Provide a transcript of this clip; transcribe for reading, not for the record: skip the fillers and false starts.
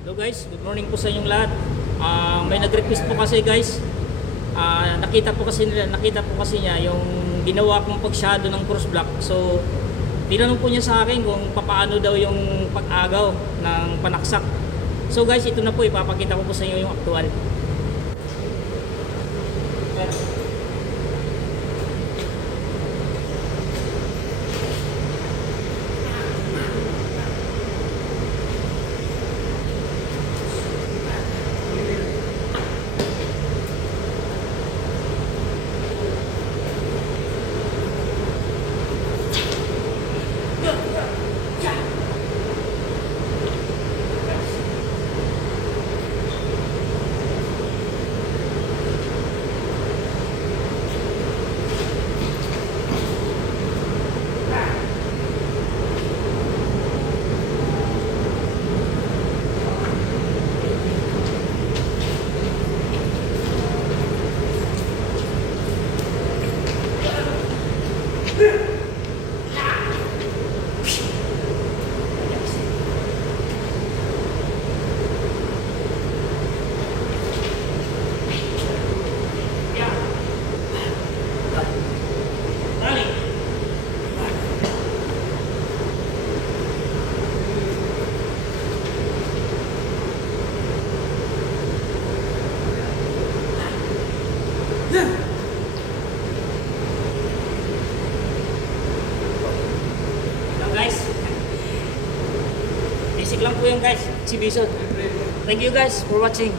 Hello guys, good morning po sa inyong lahat. May nag-request po kasi guys. Nakita po kasi niya yung ginawa kong pag-shadow ng cross block. So, tinanong po niya sa akin kung paano daw yung pag-agaw ng panaksak. So guys, ito na po, ipapakita ko po sa inyo yung actual. Guys, basic lang po yung guys, exhibition. Thank you guys for watching.